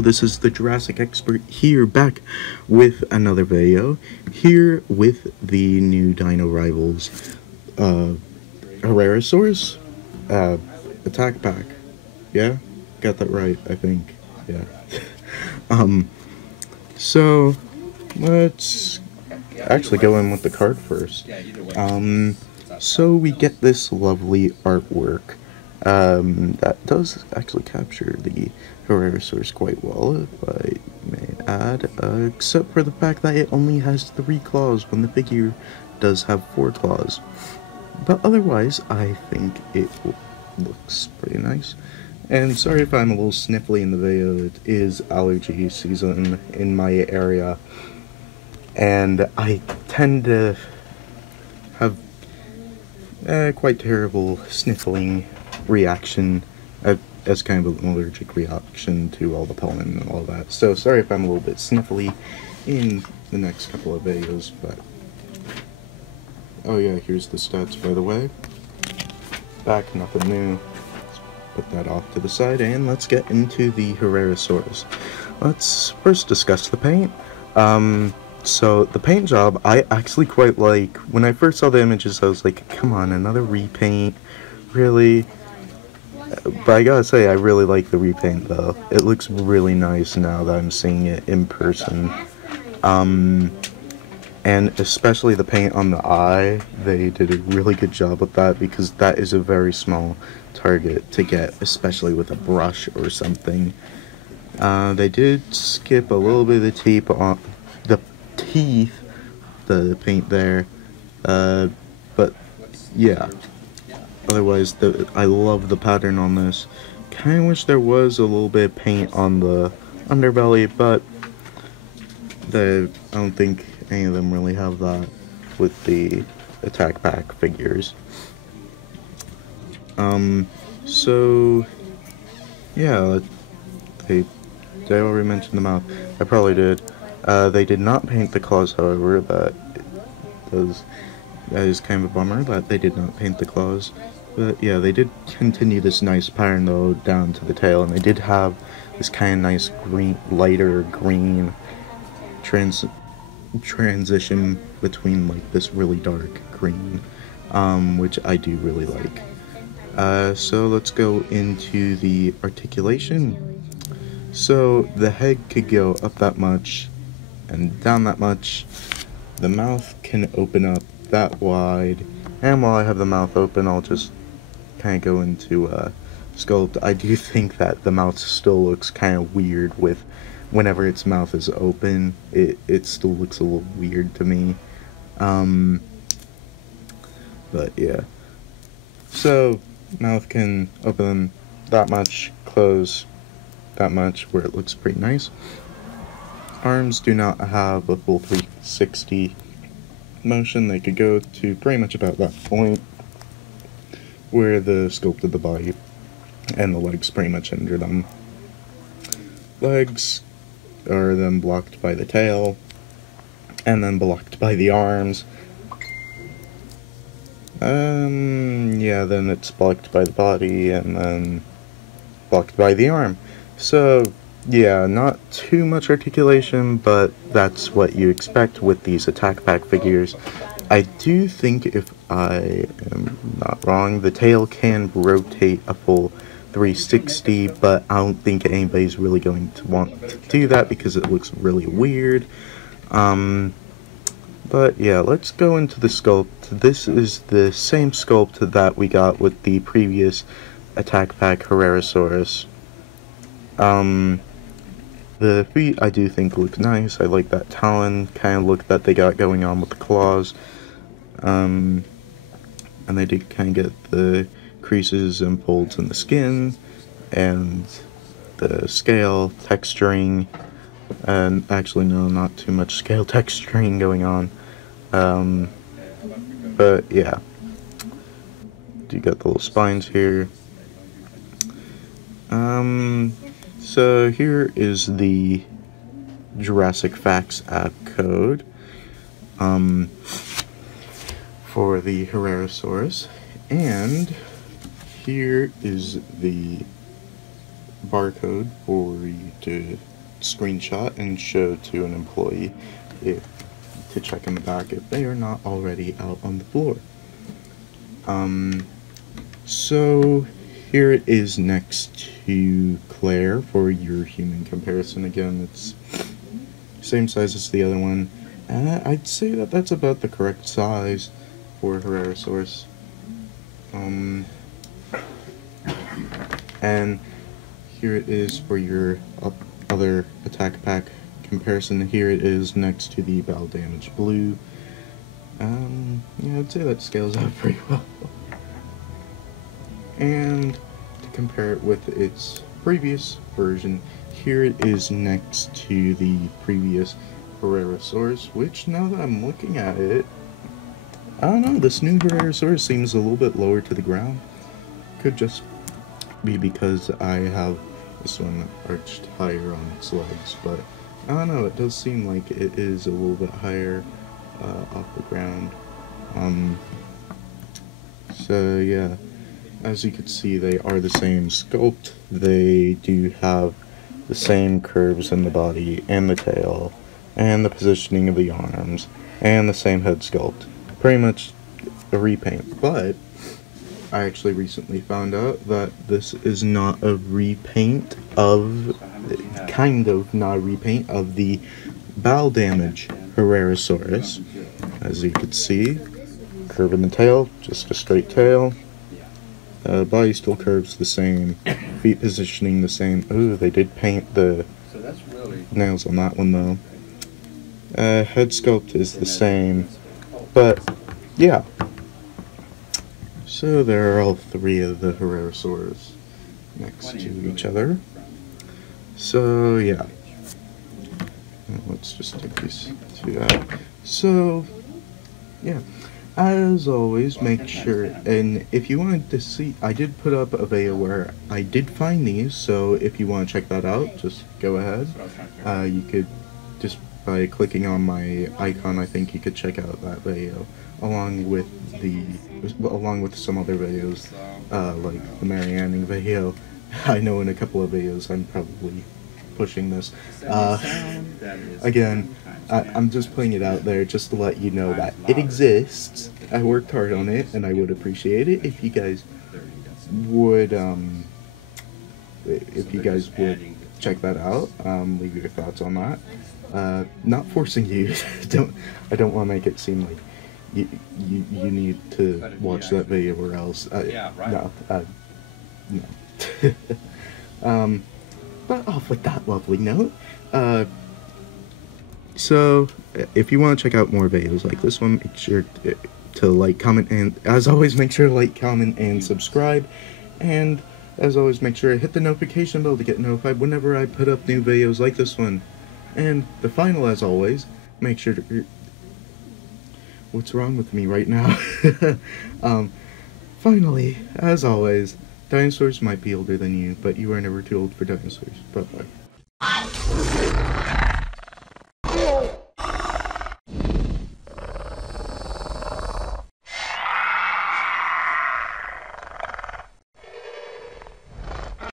This is the Jurassic expert here, back with another video, here with the new Dino Rivals, Herrerasaurus, attack pack. Yeah? Got that right, I think. Yeah. So, let's actually go in with the card first. So we get this lovely artwork. That does actually capture the Herrerasaurus quite well, if I may add, except for the fact that it only has 3 claws when the figure does have 4 claws. But otherwise, I think it looks pretty nice. And sorry if I'm a little sniffly in the video, it is allergy season in my area, and I tend to have quite terrible sniffling reaction as kind of an allergic reaction to all the pollen and all that. So sorry if I'm a little bit sniffly in the next couple of videos, but oh yeah, here's the stats by the way. Back, nothing new. Let's put that off to the side and let's get into the Herrerasaurus. Let's first discuss the paint. So the paint job I actually quite like. When I first saw the images I was like, come on, another repaint, really? But I gotta say, I really like the repaint though. It looks really nice now that I'm seeing it in person. And especially the paint on the eye, they did a really good job with that because that is a very small target to get, especially with a brush or something. They did skip a little bit of the teeth, the paint there, but yeah. Otherwise, I love the pattern on this. Kinda wish there was a little bit of paint on the underbelly, but I don't think any of them really have that with the attack pack figures. So yeah, did I already mention the mouth? I probably did. They did not paint the claws, however. That is kind of a bummer that they did not paint the claws. But yeah, they did continue this nice pattern though down to the tail, and they did have this kind of nice green, lighter green transition between like this really dark green, which I do really like. So let's go into the articulation. So the head could go up that much and down that much. The mouth can open up that wide, and while I have the mouth open, I'll just kind of go into sculpt. I do think that the mouth still looks kind of weird with whenever its mouth is open. It still looks a little weird to me. But yeah. So mouth can open that much, close that much, where it looks pretty nice. Arms do not have a full 360 motion. They could go to pretty much about that point where the sculpt of the body and the legs pretty much hinder them. Legs are then blocked by the tail and then blocked by the arms. Yeah, then it's blocked by the body and then blocked by the arm. So yeah, not too much articulation, but that's what you expect with these attack pack figures. I do think, if I am not wrong, the tail can rotate a full 360, but I don't think anybody's really going to want to do that because it looks really weird. But yeah, let's go into the sculpt. This is the same sculpt that we got with the previous attack pack Herrerasaurus. The feet I do think look nice. I like that talon kind of look that they got going on with the claws. And they did kind of get the creases and folds in the skin, and the scale texturing, and actually no, not too much scale texturing going on. But yeah, you got the little spines here. So here is the Jurassic Facts app code for the Herrerasaurus, and here is the barcode for you to screenshot and show to an employee to check in the back if they are not already out on the floor. So here it is next to Claire for your human comparison. Again, it's same size as the other one. I'd say that that's about the correct size for Herrerasaurus. And here it is for your other attack pack comparison. Here it is next to the battle damage blue. Yeah, I'd say that scales out pretty well. And to compare it with its previous version, here it is next to the previous Herrerasaurus, which now that I'm looking at it, I don't know, this new Herrerasaurus seems a little bit lower to the ground. Could just be because I have this one arched higher on its legs, but I don't know, it does seem like it is a little bit higher off the ground. So yeah, as you can see, they are the same sculpt. They do have the same curves in the body and the tail and the positioning of the arms and the same head sculpt. Pretty much a repaint, but I actually recently found out that this is not a repaint of, kind of not a repaint of the battle damage Herrerasaurus. As you can see, curve in the tail, just a straight tail. Body still curves the same, feet positioning the same. Ooh, they did paint the nails on that one though. Head sculpt is the same, but yeah. So there are all three of the Herrerasaurus next to each other. So yeah, let's just take these two out. So yeah, as always, make sure, and if you wanted to see, I did put up a video where I did find these, so if you want to check that out, just go ahead. You could, just by clicking on my icon, I think you could check out that video, along with some other videos, like the Marianne video. I know in a couple of videos I'm probably pushing this. Again, I'm just putting it out there just to let you know that it exists. I worked hard on it, and I would appreciate it if you guys would, check that out. Leave your thoughts on that. Not forcing you. I don't want to make it seem like you need to watch that video or else. No. But off with that lovely note. So, if you want to check out more videos like this one, make sure to like, comment, and as always, make sure to like, comment, and subscribe. And as always, make sure to hit the notification bell to get notified whenever I put up new videos like this one. And the final, as always, make sure to... What's wrong with me right now? Finally, as always, dinosaurs might be older than you, but you are never too old for dinosaurs. Bye-bye.